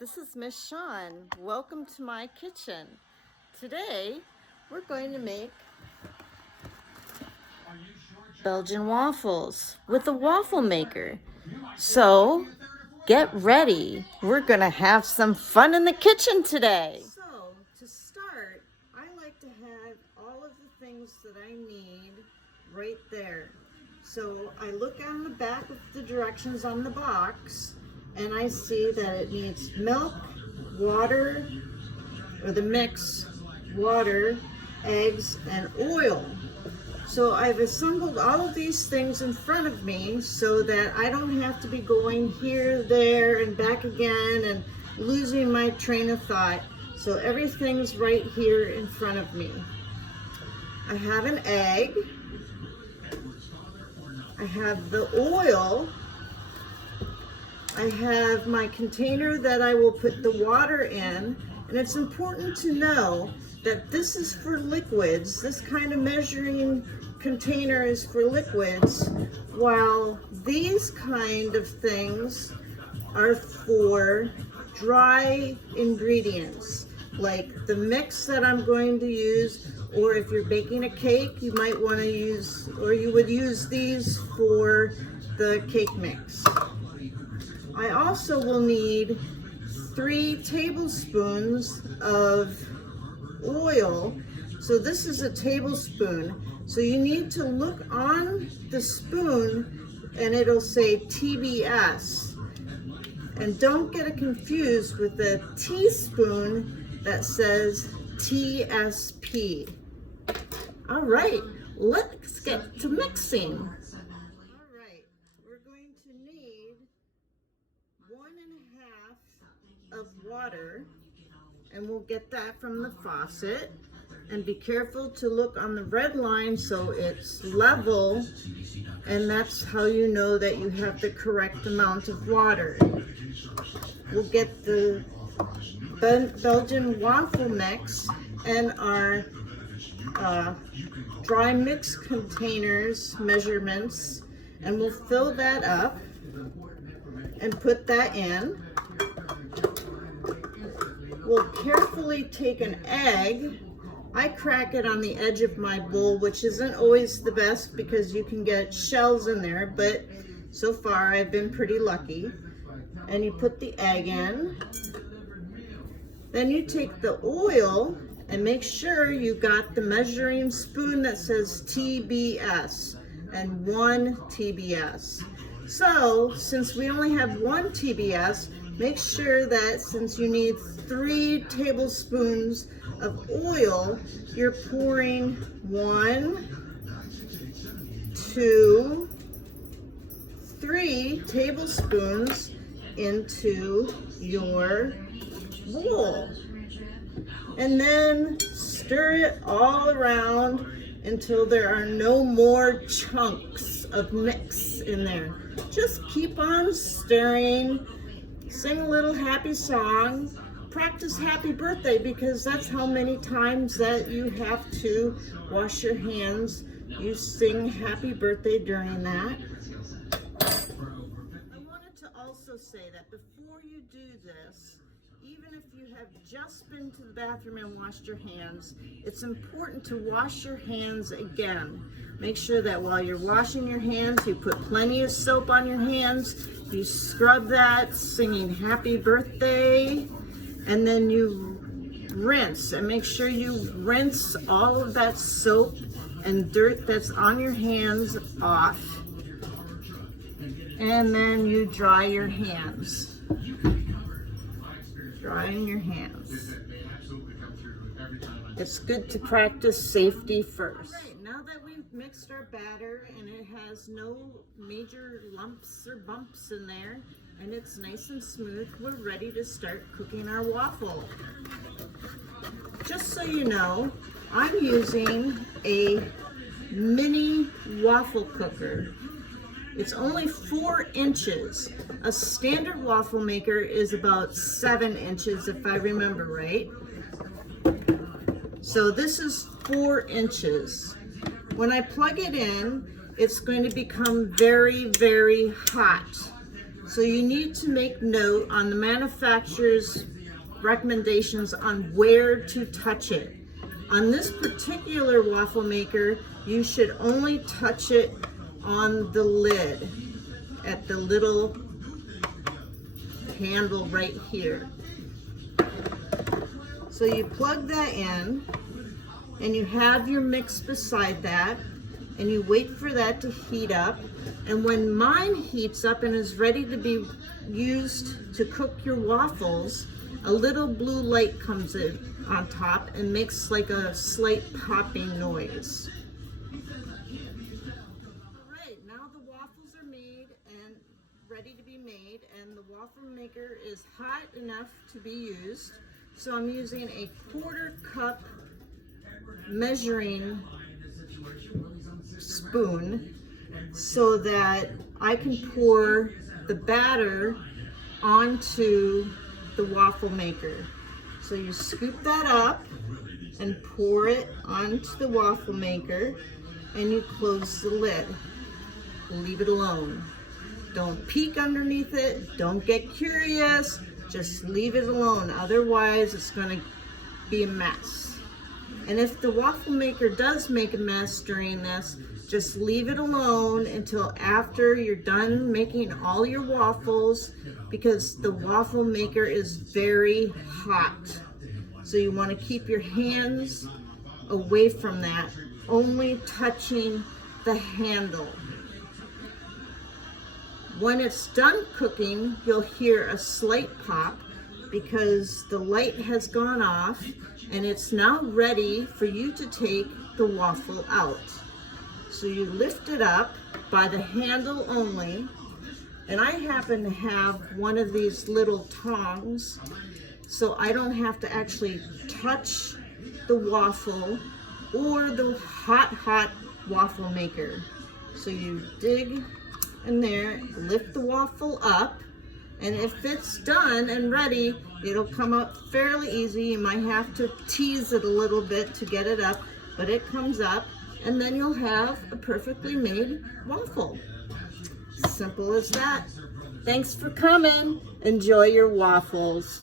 This is Miss Shawn. Welcome to my kitchen. Today, we're going to make Belgian waffles with a waffle maker. So, get ready. We're gonna have some fun in the kitchen today. So, to start, I like to have all of the things that I need right there. So, I look on the back of the directions on the box, and I see that it needs milk, water, or the mix, water, eggs, and oil. So I've assembled all of these things in front of me so that I don't have to be going here, there, and back again and losing my train of thought. So everything's right here in front of me. I have an egg. I have the oil. I have my container that I will put the water in, and it's important to know that this is for liquids. This kind of measuring container is for liquids, while these kind of things are for dry ingredients, like the mix that I'm going to use, or if you're baking a cake, you might want to use, or you would use these for the cake mix. I also will need 3 tablespoons of oil. So this is a tablespoon. So you need to look on the spoon and it'll say TBS. And don't get it confused with the teaspoon that says TSP. All right, let's get to mixing. Of water, and we'll get that from the faucet, and be careful to look on the red line so it's level, and that's how you know that you have the correct amount of water. We'll get the Belgian waffle mix and our dry mix containers measurements, and we'll fill that up and put that in. We'll carefully take an egg. I crack it on the edge of my bowl, which isn't always the best because you can get shells in there, but so far I've been pretty lucky. And you put the egg in. Then you take the oil and make sure you got the measuring spoon that says TBS and 1 TBS. So since we only have 1 TBS, make sure that since you need 3 tablespoons of oil, you're pouring 1, 2, 3 tablespoons into your bowl. And then stir it all around until there are no more chunks of mix in there. Just keep on stirring. Sing a little happy song, practice happy birthday, because that's how many times that you have to wash your hands. You sing happy birthday during that. I wanted to also say that before you do this, even if you have just been to the bathroom and washed your hands, it's important to wash your hands again. Make sure that while you're washing your hands, you put plenty of soap on your hands. You scrub that, singing happy birthday, and then you rinse. And make sure you rinse all of that soap and dirt that's on your hands off. And then you dry your hands. Drying your hands. It's good to practice safety first. All right, now that we've mixed our batter and it has no major lumps or bumps in there and it's nice and smooth, we're ready to start cooking our waffle. Just so you know, I'm using a mini waffle cooker. It's only 4 inches. A standard waffle maker is about 7 inches if I remember right. So this is 4 inches. When I plug it in, it's going to become very, very hot. So you need to make note on the manufacturer's recommendations on where to touch it. On this particular waffle maker, you should only touch it on the lid at the little handle right here. So you plug that in and you have your mix beside that and you wait for that to heat up. And when mine heats up and is ready to be used to cook your waffles, a little blue light comes in on top and makes like a slight popping noise. Alright, now the waffles are made and ready to be made, and the waffle maker is hot enough to be used. So I'm using a 1/4 cup measuring spoon so that I can pour the batter onto the waffle maker. So you scoop that up and pour it onto the waffle maker and you close the lid. Leave it alone. Don't peek underneath it. Don't get curious. Just leave it alone. Otherwise, it's going to be a mess. And if the waffle maker does make a mess during this, just leave it alone until after you're done making all your waffles, because the waffle maker is very hot. So you want to keep your hands away from that, only touching the handle. When it's done cooking, you'll hear a slight pop because the light has gone off and it's now ready for you to take the waffle out. So you lift it up by the handle only, and I happen to have one of these little tongs so I don't have to actually touch the waffle or the hot waffle maker. So you dig in there, lift the waffle up, and if it's done and ready, it'll come up fairly easy. You might have to tease it a little bit to get it up, but it comes up, and then you'll have a perfectly made waffle. Simple as that. Thanks for coming. Enjoy your waffles.